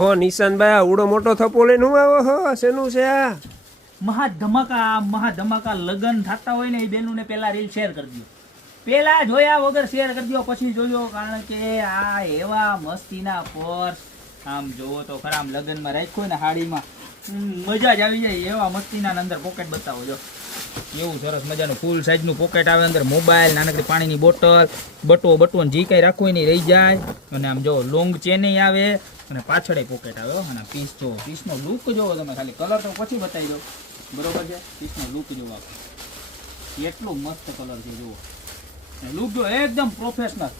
હો નિશાનભાઈ આ ઉડો મોટો થપ્પો લઈને હું આવો હો શેનું છે આ મહા ધમાકા લગન થતા હોય ને એ બેનુને પેલા રીલ શેર કરી દો, પેલા જોયા વગર શેર કરી દો, પછી જોયો. કારણ કે આ એવા મસ્તીના પર્સ આમ જોવો તો ખરા, આમ લગનમાં રાખ્યો ને હાડીમાં મજા જ આવી જાય એવા મસ્તીના અંદર પોકેટ બતાવો જો, એવું સરસ મજાનું ફૂલ સાઈઝનું પોકેટ આવે, અંદર મોબાઈલ, નાનકડી પાણીની બોટલ, બટવો જે કાંઈ રાખવું નહીં રહી જાય. અને આમ જો લોંગ ચેન આવે અને પાછળ પોકેટ આવે. અને પીસ જો, પીસનો લુક જોવો તમે, ખાલી કલર તો પછી બતાવી દો, બરોબર છે. પીસનો લુક જોવો આપણે, એટલો મસ્ત કલર છે જુઓ, લુક જો એકદમ પ્રોફેશનલ.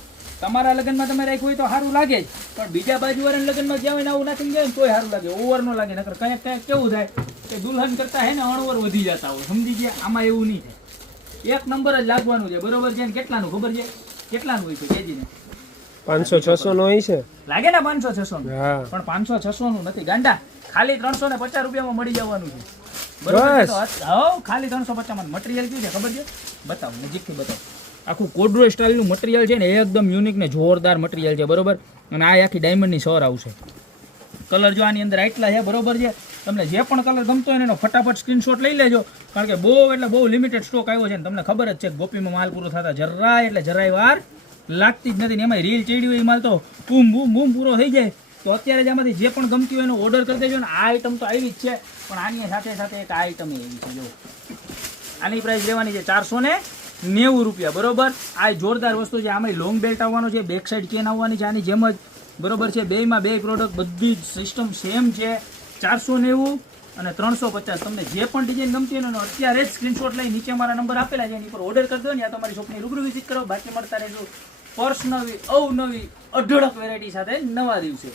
તમારા લગ્નમાં તમે રાખ્યું હોય તો સારું લાગે જ, પણ બીજા બાજુવાળાના લગ્નમાં જ્યાં હોય ને આવું નાખીને જાય ને તોય સારું લાગે, ઓવર નો લાગે. નકર કંઈક કેવું થાય કે દુલ્હન કરતા હે ને અણવર વધી જતા હોય, સમજી ગયા? આમાં એવું નહીં થાય, એક નંબર જ લાગવાનું છે, બરોબર છે. કેટલાનું ખબર છે? કેટલાનું હોય છે કેજીને? 500-600 નો હોય છે લાગે ને, 500-600 પણ 500-600 નું નથી ગાંડા, ખાલી 350 રૂપિયામાં મળી જવાનું છે, બરોબર? ખાલી 350 માં. મટીરિયલ કયું છે ખબર છે? બતાવો, નજીકથી બતાવો. આખું કોડ્રોય સ્ટાઇલનું મટીરિયલ છે ને, એકદમ યુનિક ને જોરદાર મટીરિયલ છે, બરોબર. અને આ આખી ડાયમંડની સર આવશે. કલર જો આની અંદર આટલા છે, બરોબર છે. તમને જે પણ કલર ગમતો હોય ને એનો ફટાફટ સ્ક્રીનશોટ લઈ લેજો, કારણ કે બહુ લિમિટેડ સ્ટોક આવ્યો છે ને. તમને ખબર જ છે ગોપીમાં માલ પૂરો થતા જરાય વાર લાગતી જ નથી ને. એમાં રીલ ચડી હોય માલ તો બૂમ પૂરો થઈ જાય. તો અત્યારે જ આમાંથી જે પણ ગમતી હોય એનો ઓર્ડર કરી દેજો ને. આ આઈટમ તો આવી જ છે, પણ આની સાથે એક આઈટમ એવી છે જો, આની પ્રાઇસ લેવાની છે 490 રૂપિયા, બરોબર. આ જોરદાર વસ્તુ છે. આમાં લોંગ બેલ્ટ આવવાનો છે, બેક સાઈડ ચેન આવવાની છે આની જેમ જ, બરોબર છે. બેમાં બે પ્રોડક્ટ બધી જ સિસ્ટમ સેમ છે. 490 અને 350. તમને જે પણ ડિઝાઇન ગમતી હોય ને અત્યારે જ સ્ક્રીનશોટ લઈ નીચે મારા નંબર આપેલા છે એની પર ઓર્ડર કરી દો ને, આ તમારી શોપની રૂબરૂ વિઝિટ કરો. બાકી મળતા રહેજો પર્સ નવી અવનવી અઢળક વેરાયટી સાથે નવા દિવસે.